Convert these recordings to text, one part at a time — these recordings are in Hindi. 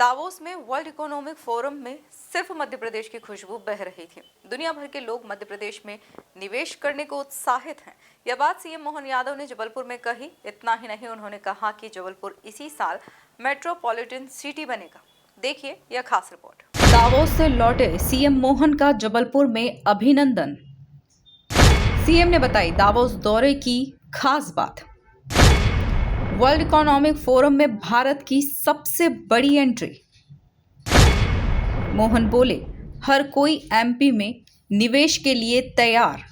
दावोस में वर्ल्ड इकोनॉमिक फोरम में सिर्फ मध्य प्रदेश की खुशबू बह रही थी। दुनिया भर के लोग मध्य प्रदेश में निवेश करने को उत्साहित हैं। यह बात सीएम मोहन यादव ने जबलपुर में कही। इतना ही नहीं, उन्होंने कहा कि जबलपुर इसी साल मेट्रोपॉलिटन सिटी बनेगा। देखिए यह खास रिपोर्ट। दावोस से लौटे सीएम मोहन का जबलपुर में अभिनंदन। सीएम ने बताई दावोस दौरे की खास बात। वर्ल्ड इकोनॉमिक फोरम में भारत की सबसे बड़ी एंट्री। मोहन बोले, हर कोई एमपी में निवेश के लिए तैयार।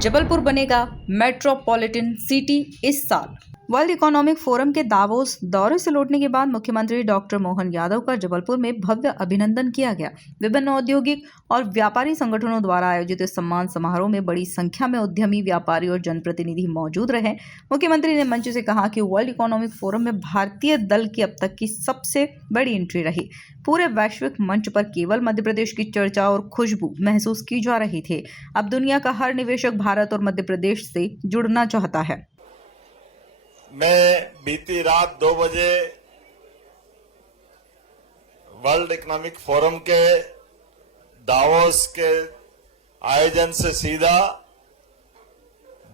जबलपुर बनेगा मेट्रोपॉलिटन सिटी इस साल। वर्ल्ड इकोनॉमिक फोरम के दावोस दौरे से लौटने के बाद मुख्यमंत्री डॉक्टर मोहन यादव का जबलपुर में भव्य अभिनंदन किया गया। विभिन्न औद्योगिक और व्यापारी संगठनों द्वारा आयोजित इस सम्मान समारोह में बड़ी संख्या में उद्यमी, व्यापारी और जनप्रतिनिधि मौजूद रहे। मुख्यमंत्री ने मंच से कहा कि वर्ल्ड इकोनॉमिक फोरम में भारतीय दल की अब तक की सबसे बड़ी एंट्री रही। पूरे वैश्विक मंच पर केवल मध्य प्रदेश की चर्चा और खुशबू महसूस की जा रही थी। अब दुनिया का हर निवेशक भारत और मध्य प्रदेश से जुड़ना चाहता है। मैं बीती रात 2 बजे वर्ल्ड इकोनॉमिक फोरम के दावोस के आयोजन से सीधा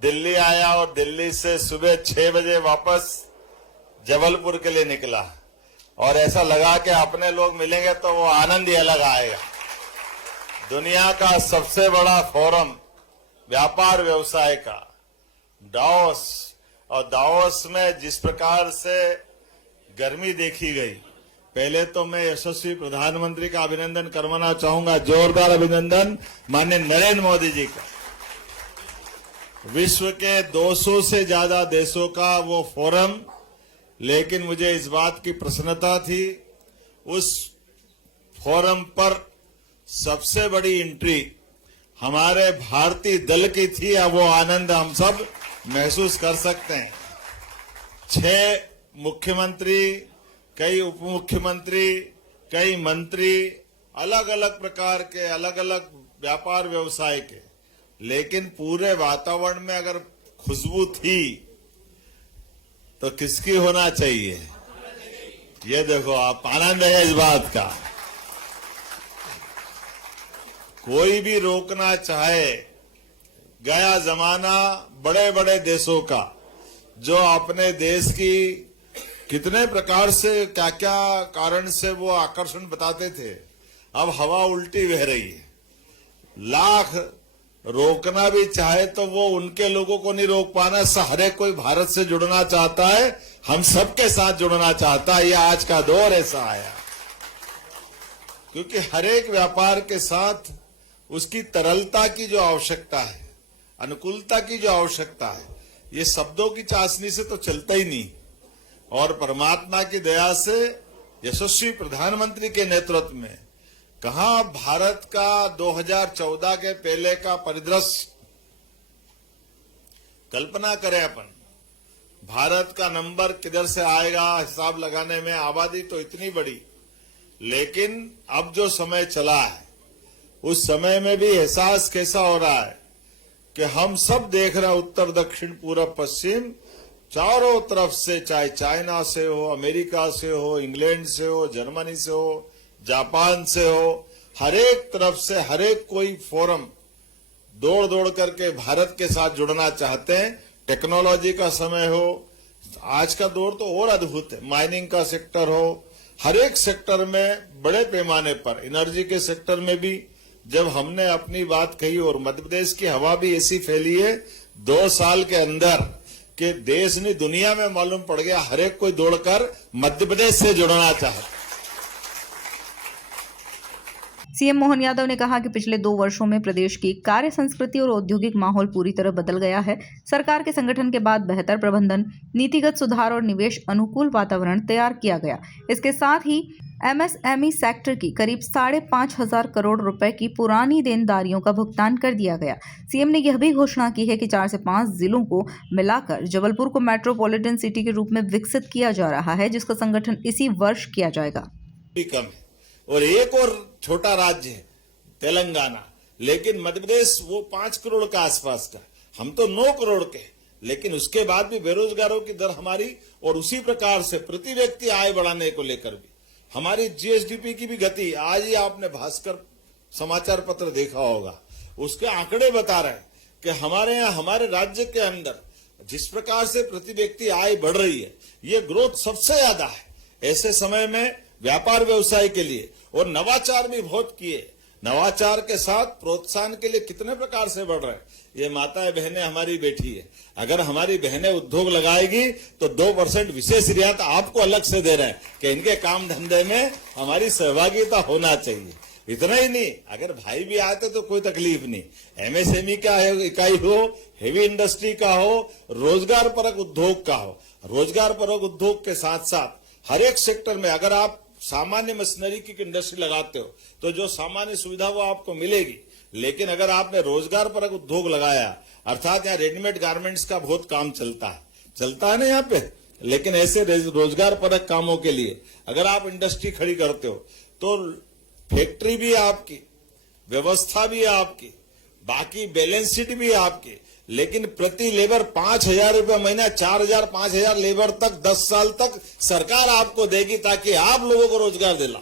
दिल्ली आया और दिल्ली से सुबह 6 बजे वापस जबलपुर के लिए निकला और ऐसा लगा कि अपने लोग मिलेंगे तो वो आनंद ही अलग आएगा। दुनिया का सबसे बड़ा फोरम व्यापार व्यवसाय का दावोस, और दावोस में जिस प्रकार से गर्मी देखी गई, पहले तो मैं यशस्वी प्रधानमंत्री का अभिनंदन करवाना चाहूंगा। जोरदार अभिनंदन माननीय नरेंद्र मोदी जी का। विश्व के 200 से ज्यादा देशों का वो फोरम, लेकिन मुझे इस बात की प्रसन्नता थी उस फोरम पर सबसे बड़ी एंट्री हमारे भारतीय दल की थी। अब वो आनंद हम सब महसूस कर सकते हैं। 6 मुख्यमंत्री, कई उप मुख्यमंत्री, कई मंत्री, अलग अलग प्रकार के, अलग अलग व्यापार व्यवसाय के, लेकिन पूरे वातावरण में अगर खुशबू थी तो किसकी होना चाहिए? ये देखो, आप आनंद है इस बात का। कोई भी रोकना चाहे, गया जमाना बड़े बड़े देशों का जो अपने देश की कितने प्रकार से क्या क्या कारण से वो आकर्षण बताते थे, अब हवा उल्टी बह रही है। लाख रोकना भी चाहे तो वो उनके लोगों को नहीं रोक पाना। हर एक कोई भारत से जुड़ना चाहता है, हम सबके साथ जुड़ना चाहता है। ये आज का दौर ऐसा आया क्योंकि हर एक व्यापार के साथ उसकी तरलता की जो आवश्यकता है, अनुकूलता की जो आवश्यकता है, ये शब्दों की चाशनी से तो चलता ही नहीं। और परमात्मा की दया से यशस्वी प्रधानमंत्री के नेतृत्व में कहां भारत का 2014 के पहले का परिदृश्य कल्पना करें अपन, भारत का नंबर किधर से आएगा हिसाब लगाने में। आबादी तो इतनी बड़ी, लेकिन अब जो समय चला है उस समय में भी एहसास कैसा हो रहा है कि हम सब देख रहे हैं, उत्तर दक्षिण पूरब पश्चिम चारों तरफ से, चाहे चाइना से हो, अमेरिका से हो, इंग्लैंड से हो, जर्मनी से हो, जापान से हो, हर एक तरफ से हर एक कोई फोरम दौड़ दौड़ करके भारत के साथ जुड़ना चाहते हैं। टेक्नोलॉजी का समय हो, आज का दौर तो और अद्भुत है। माइनिंग का सेक्टर हो, हर एक सेक्टर में बड़े पैमाने पर, एनर्जी के सेक्टर में भी जब हमने अपनी बात कही, और मध्य प्रदेश की हवा भी ऐसी फैली है 2 साल के अंदर कि देश नहीं दुनिया में मालूम पड़ गया, हर एक कोई दौड़कर मध्य प्रदेश से जुड़ना चाहता। सीएम मोहन यादव ने कहा कि पिछले 2 वर्षों में प्रदेश की कार्य संस्कृति और औद्योगिक माहौल पूरी तरह बदल गया है। सरकार के संगठन के बाद बेहतर प्रबंधन, नीतिगत सुधार और निवेश अनुकूल वातावरण तैयार किया गया। इसके साथ ही एमएसएमई सेक्टर की करीब 5,500 करोड़ रुपए की पुरानी देनदारियों का भुगतान कर दिया गया। सीएम ने यह भी घोषणा की है कि 4 से 5 जिलों को मिलाकर जबलपुर को मेट्रोपॉलिटन सिटी के रूप में विकसित किया जा रहा है, जिसका संगठन इसी वर्ष किया जाएगा। और एक और छोटा राज्य है तेलंगाना, लेकिन मध्य प्रदेश वो 5 करोड़ के आसपास का, हम तो 9 करोड़ के। लेकिन उसके बाद भी बेरोजगारों की दर हमारी, और उसी प्रकार से प्रति व्यक्ति आय बढ़ाने को लेकर भी हमारी जीएसडीपी की भी गति, आज ही आपने भास्कर समाचार पत्र देखा होगा, उसके आंकड़े बता रहे हैं कि हमारे यहाँ, हमारे राज्य के अंदर जिस प्रकार से प्रति व्यक्ति आय बढ़ रही है, ये ग्रोथ सबसे ज्यादा है। ऐसे समय में व्यापार व्यवसाय के लिए और नवाचार भी बहुत किए, नवाचार के साथ प्रोत्साहन के लिए कितने प्रकार से बढ़ रहे हैं। ये माताएं बहनें हमारी बैठी है, अगर हमारी बहनें उद्योग लगाएगी तो 2% विशेष रियायत आपको अलग से दे रहे हैं कि इनके काम धंधे में हमारी सहभागिता होना चाहिए। इतना ही नहीं, अगर भाई भी आते तो कोई तकलीफ नहीं। एमएसएमई का इकाई हो, हेवी इंडस्ट्री का हो, रोजगार परक उद्योग का हो, रोजगार परक उद्योग के साथ साथ हर एक सेक्टर में अगर आप सामान्य मशीनरी की इंडस्ट्री लगाते हो तो जो सामान्य सुविधा वो आपको मिलेगी। लेकिन अगर आपने रोजगार परक उद्योग लगाया, अर्थात यहाँ रेडीमेड गारमेंट्स का बहुत काम चलता है ना यहाँ पे, लेकिन ऐसे रोजगार परक कामों के लिए अगर आप इंडस्ट्री खड़ी करते हो तो फैक्ट्री भी आपकी, व्यवस्था भी आपकी, बाकी बैलेंस शीट भी आपकी, लेकिन प्रति लेबर 5,000 रुपये महीना, 4,000 5,000 लेबर तक 10 साल तक सरकार आपको देगी, ताकि आप लोगों को रोजगार दिला।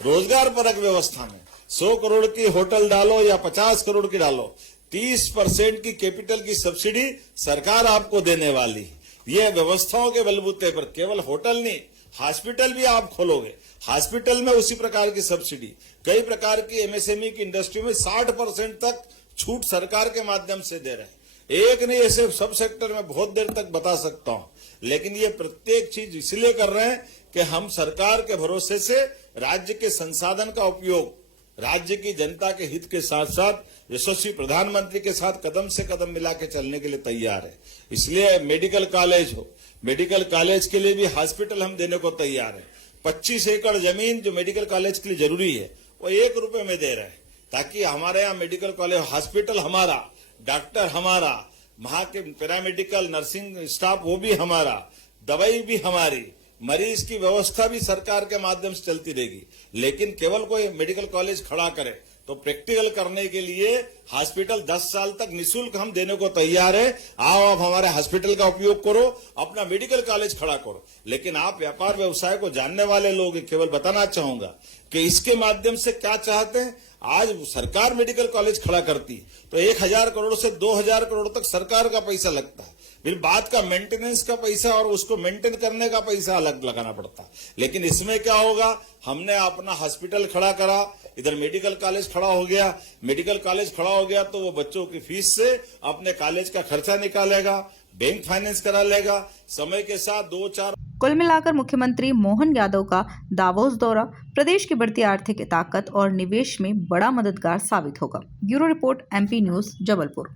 रोजगार परक व्यवस्था में 100 करोड़ की होटल डालो या 50 करोड़ की डालो, 30% की कैपिटल की सब्सिडी सरकार आपको देने वाली। ये व्यवस्थाओं के बलबूते पर केवल होटल नहीं, हॉस्पिटल भी आप खोलोगे, हॉस्पिटल में उसी प्रकार की सब्सिडी। कई प्रकार की एमएसएमई की इंडस्ट्री में 60% तक छूट सरकार के माध्यम से दे रहे हैं। एक नहीं, ऐसे सब सेक्टर में बहुत देर तक बता सकता हूं, लेकिन ये प्रत्येक चीज इसलिए कर रहे हैं कि हम सरकार के भरोसे से राज्य के संसाधन का उपयोग राज्य की जनता के हित के साथ साथ यशस्वी प्रधानमंत्री के साथ कदम से कदम मिला के चलने के लिए तैयार है। इसलिए मेडिकल कॉलेज हो, मेडिकल कॉलेज के लिए भी हॉस्पिटल हम देने को तैयार है। 25 एकड़ जमीन जो मेडिकल कॉलेज के लिए जरूरी है वो 1 रुपए में दे रहे हैं, ताकि हमारे यहाँ मेडिकल कॉलेज, हॉस्पिटल हमारा, डॉक्टर हमारा, वहां के पैरामेडिकल नर्सिंग स्टाफ वो भी हमारा, दवाई भी हमारी, मरीज की व्यवस्था भी सरकार के माध्यम से चलती रहेगी। लेकिन केवल कोई मेडिकल कॉलेज खड़ा करे तो प्रैक्टिकल करने के लिए हॉस्पिटल 10 साल तक निःशुल्क हम देने को तैयार है। आओ आप हमारे हॉस्पिटल का उपयोग करो, अपना मेडिकल कॉलेज खड़ा करो। लेकिन आप व्यापार व्यवसाय को जानने वाले लोग, केवल बताना चाहूंगा कि इसके माध्यम से क्या चाहते हैं। आज सरकार मेडिकल कॉलेज खड़ा करती तो 1,000 करोड़ से 2,000 करोड़ तक सरकार का पैसा लगता है, फिर बाद का मेंटेनेंस का पैसा और उसको मेंटेन करने का पैसा अलग लगाना पड़ता है। लेकिन इसमें क्या होगा, हमने अपना हॉस्पिटल खड़ा करा, इधर मेडिकल कॉलेज खड़ा हो गया, मेडिकल कॉलेज खड़ा हो गया तो वो बच्चों की फीस से अपने कॉलेज का खर्चा निकालेगा, बैंक फाइनेंस करा लेगा, समय के साथ 2-4। कुल मिलाकर मुख्यमंत्री मोहन यादव का दावोस दौरा प्रदेश की बढ़ती आर्थिक ताकत और निवेश में बड़ा मददगार साबित होगा। Bureau report, MP news, Jabalpur.